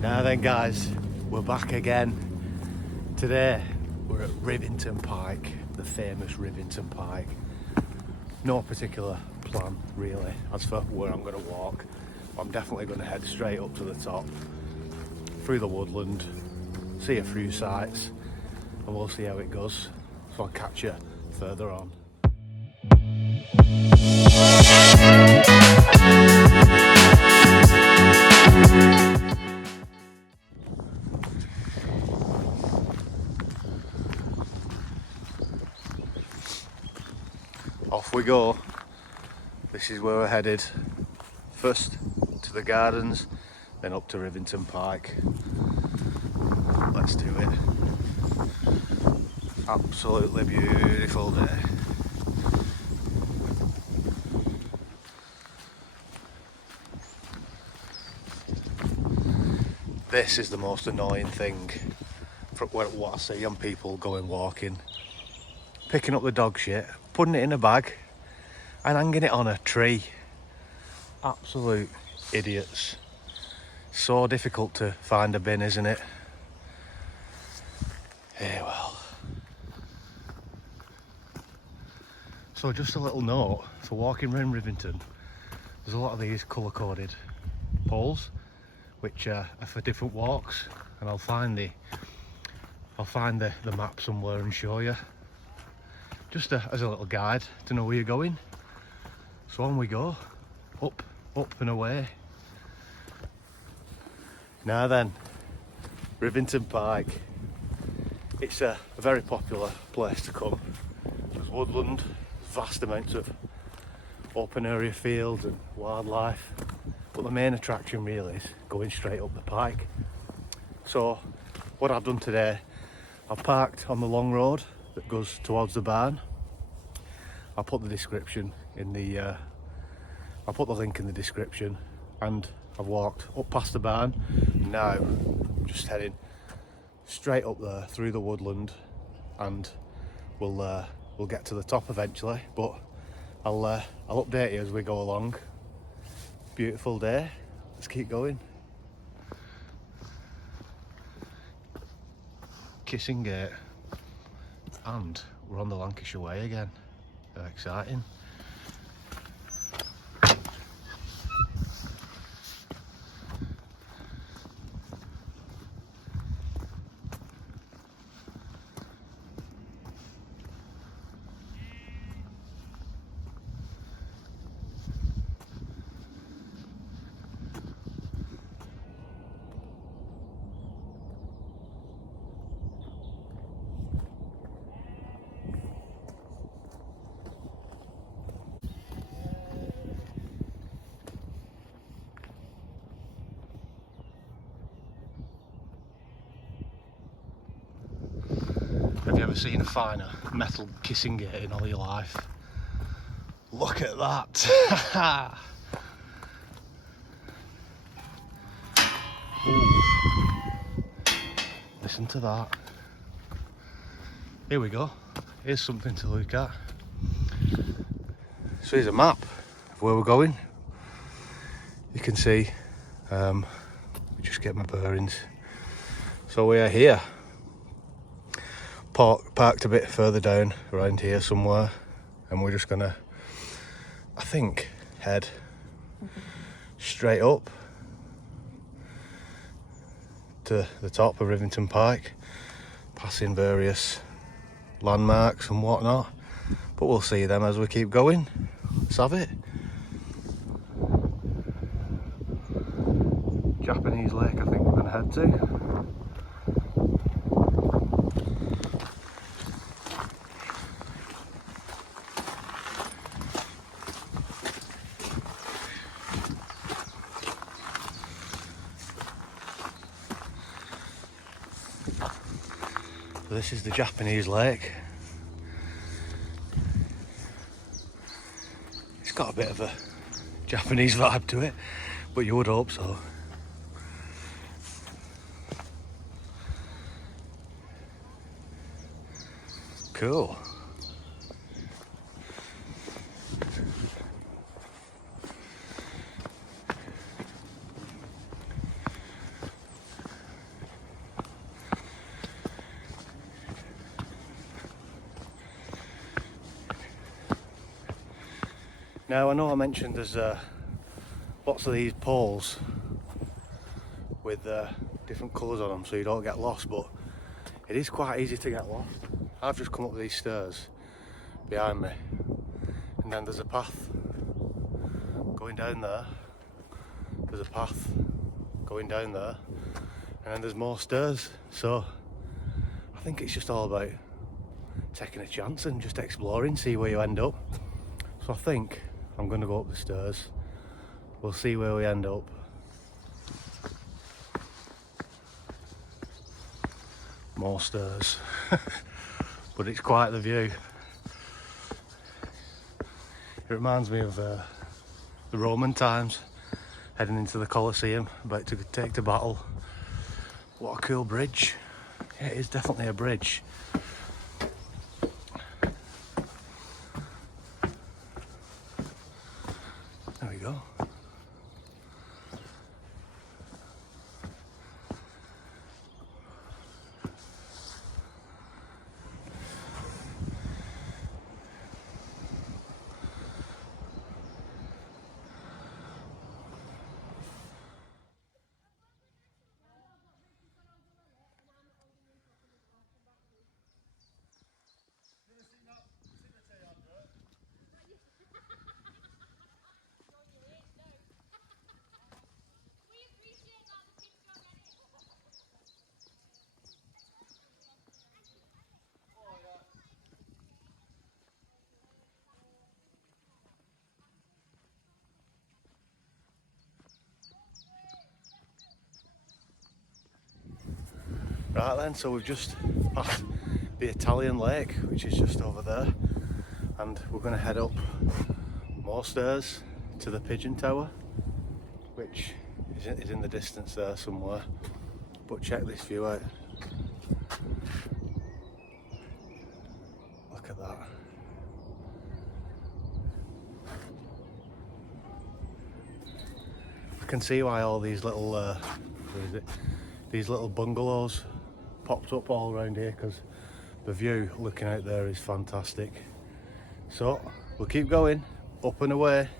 Now then guys, we're back again. Today we're at Rivington Pike, the famous Rivington Pike. No particular plan really as for where I'm going to walk. I'm definitely going to head straight up to the top, through the woodland, see a few sights, and we'll see how it goes. So I'll catch you further on. Off we go. This is where we're headed. First to the gardens, then up to Rivington Pike. Let's do it. Absolutely beautiful day. This is the most annoying thing from what I see on people going walking. Picking up the dog shit, putting it in a bag and hanging it on a tree. Absolute idiots. So difficult to find a bin, isn't it? Yeah, well. So just a little note, for walking around Rivington, there's a lot of these colour-coded poles which are for different walks, and I'll find the map somewhere and show you. Just as a little guide to know where you're going. So on we go, up and away. Now then, Rivington Pike. It's a very popular place to come. There's woodland, vast amounts of open area fields and wildlife. But the main attraction really is going straight up the pike. So what I've done today, I've parked on the long road that goes towards the barn. I'll put the description in the I'll put the link in the description, and I've walked up past the barn. Now I'm just heading straight up there through the woodland, and we'll get to the top eventually, but I'll update you as we go along. Beautiful day, let's keep going. Kissing Gate, and we're on the Lancashire way again. Exciting. Have you ever seen a finer metal kissing gate in all your life? Look at that! Ooh. Listen to that. Here we go. Here's something to look at. So here's a map of where we're going. You can see, just get my bearings. So we are here. Parked a bit further down around here somewhere, and we're just gonna, I think, head straight up to the top of Rivington Pike, passing various landmarks and whatnot, but we'll see them as we keep going. Let's have it. Japanese Lake, I think we're gonna head to. This is the Japanese Lake. It's got a bit of a Japanese vibe to it, but you would hope so. Cool. Now I know I mentioned there's lots of these poles with different colours on them so you don't get lost, but it is quite easy to get lost. I've just come up these stairs behind me, and then there's a path going down there, there's a path going down there, and then there's more stairs. So I think it's just all about taking a chance and just exploring, see where you end up. So I think I'm going to go up the stairs, we'll see where we end up. More stairs. But it's quite the view. It reminds me of the Roman times, heading into the Colosseum, about to take to battle. What a cool bridge. Yeah, it is definitely a bridge. There we go. Right then, so we've just passed the Italian lake, which is just over there, and we're going to head up more stairs to the Pigeon Tower, which is in the distance there somewhere. But check this view out. Look at that. I can see why all these little these little bungalows popped up all around here, because the view looking out there is fantastic. So we'll keep going up and away.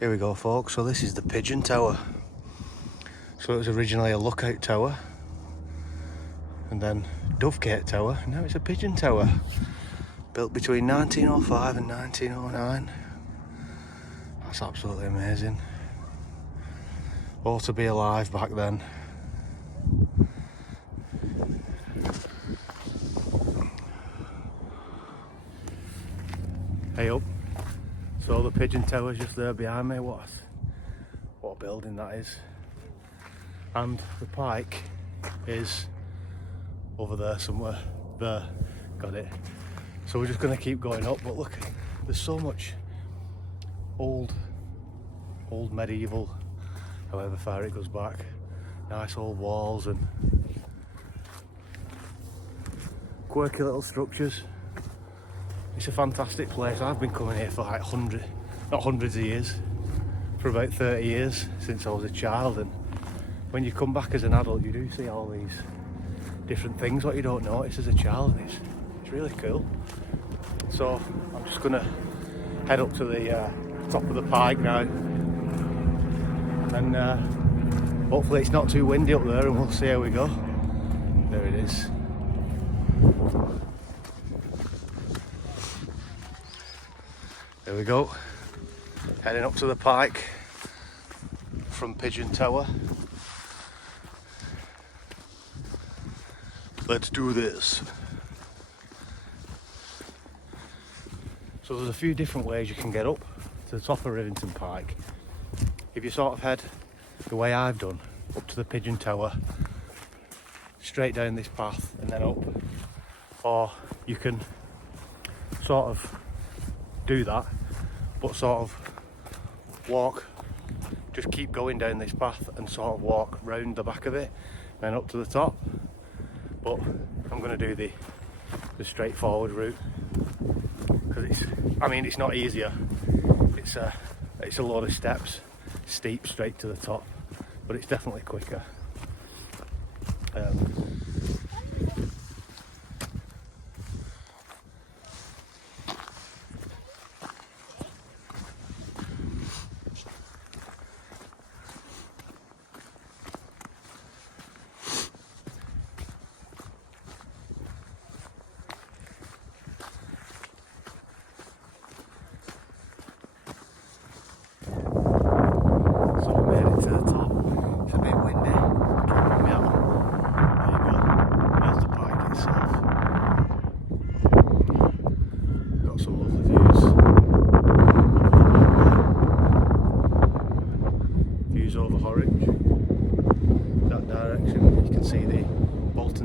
Here we go, folks. So this is the Pigeon Tower. So it was originally a lookout tower, and then Dovegate Tower, and now it's a Pigeon Tower. Built between 1905 and 1909. That's absolutely amazing. All to be alive back then. Hey up. So the Pigeon Tower's just there behind me. What a building that is. And the pike is over there somewhere. There, got it. So we're just going to keep going up, but look, there's so much old medieval, however far it goes back. Nice old walls and quirky little structures. It's a fantastic place. I've been coming here for like not hundreds of years, for about 30 years since I was a child, and when you come back as an adult you do see all these different things what you don't notice as a child, and it's really cool. So I'm just gonna head up to the top of the pike now, and hopefully it's not too windy up there, and we'll see how we go. There it is. There we go, heading up to the pike from Pigeon Tower. Let's do this. So there's a few different ways you can get up to the top of Rivington Pike. If you sort of head the way I've done, up to the Pigeon Tower, straight down this path and then up, or you can sort of do that, but sort of walk just keep going down this path and sort of walk round the back of it, then up to the top. But I'm going to do the straightforward route because it's not easier. It's a load of steps, steep straight to the top, but it's definitely quicker.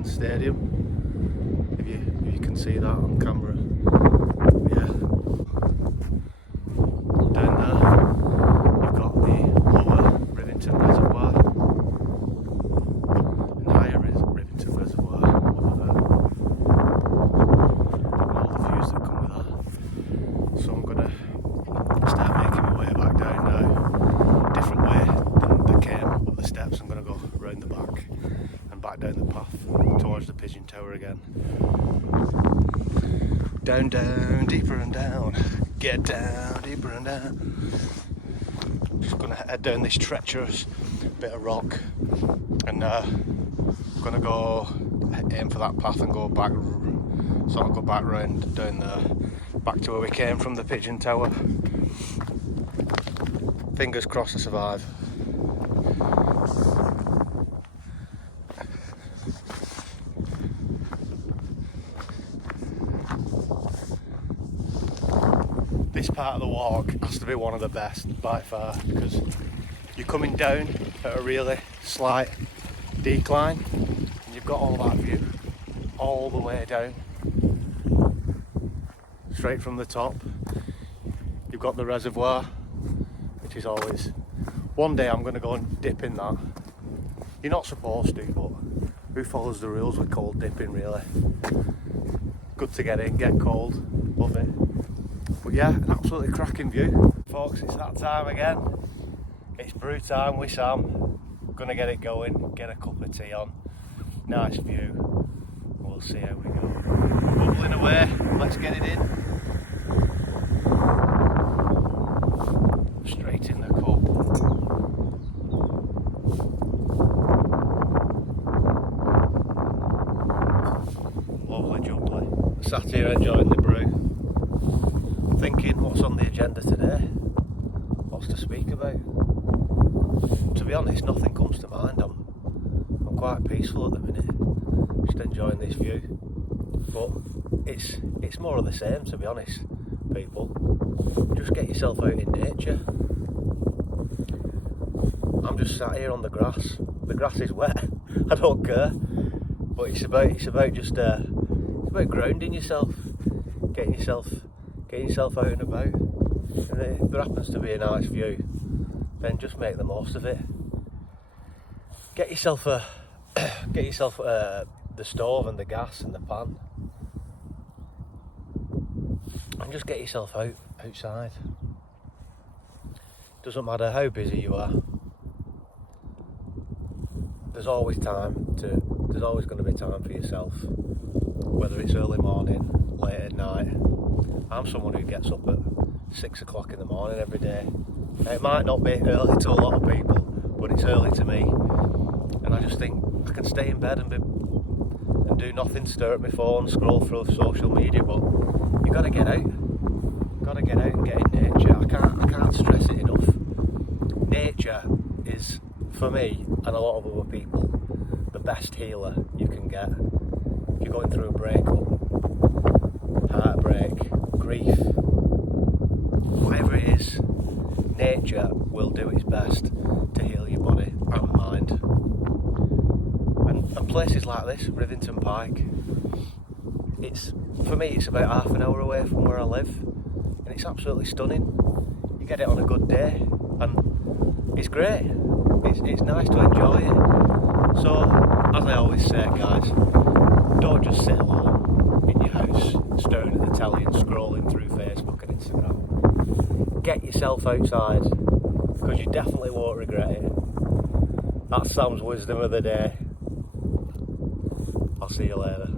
Stadium, if you can see that on camera. Yeah. Down there you've got the lower Rivington Reservoir and higher Rivington Reservoir over there, and all the views that come with that. So I'm gonna start making my way back down now, different way than I came up the steps. I'm gonna go round the back and back down the path towards the Pigeon Tower again. Down, down, deeper and down. Get down, deeper and down. Just gonna head down this treacherous bit of rock, and gonna go aim for that path and go back, sort of go back round down there, back to where we came from, the Pigeon Tower. Fingers crossed I survive. This part of the walk has to be one of the best by far, because you're coming down at a really slight decline and you've got all that view all the way down, straight from the top. You've got the reservoir, which is always, one day I'm going to go and dip in that. You're not supposed to, but who follows the rules with cold dipping really? Good to get in, get cold, love it. But yeah, an absolutely cracking view. Folks, it's that time again. It's brew time with Sam. Gonna get it going, get a cup of tea on. Nice view. We'll see how we go. Bubbling away, let's get it in. Straight in the cup. Lovely jubbly. Sat here enjoying the brew. Thinking what's on the agenda today, what's to speak about. To be honest, nothing comes to mind. I'm quite peaceful at the minute, just enjoying this view. But it's more of the same, to be honest, people. Just get yourself out in nature. I'm just sat here on the grass. The grass is wet. I don't care. But it's about just it's about grounding yourself, getting yourself out and about, and if there happens to be a nice view, then just make the most of it. Get yourself the stove and the gas and the pan, and just get yourself outside. Doesn't matter how busy you are. There's always going to be time for yourself, whether it's early morning, late at night. I'm someone who gets up at 6 o'clock in the morning every day. Now, it might not be early to a lot of people, but it's early to me. And I just think I can stay in bed and do nothing, stare at my phone, scroll through social media, but you got to get out. Got to get out and get in nature. I can't stress it enough. Nature is, for me and a lot of other people, the best healer you can get. If you're going through a breakup, heartbreak, grief, whatever it is, nature will do its best to heal your body and mind. And places like this, Rivington Pike, for me it's about half an hour away from where I live, and it's absolutely stunning. You get it on a good day, and it's great. It's nice to enjoy it. So, as I always say, guys, don't just sit alone in your house staring at the telly and scrolling through Facebook and Instagram. Get yourself outside, because you definitely won't regret it. That's Sam's wisdom of the day. I'll see you later.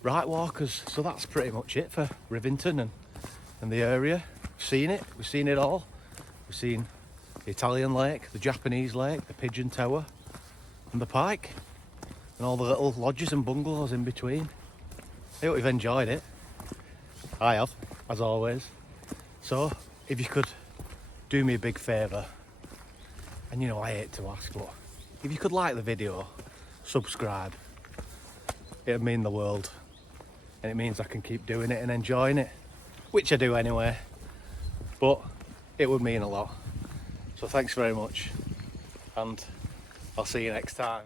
Right, walkers, so that's pretty much it for Rivington and the area. We've seen it all. We've seen the Italian lake, the Japanese lake, the Pigeon Tower and the Pike and all the little lodges and bungalows in between. I hope you've enjoyed it. I have, as always. So if you could do me a big favour, and you know I hate to ask, but if you could like the video, subscribe, it'd mean the world. And it means I can keep doing it and enjoying it, which I do anyway, but it would mean a lot. So thanks very much, and I'll see you next time.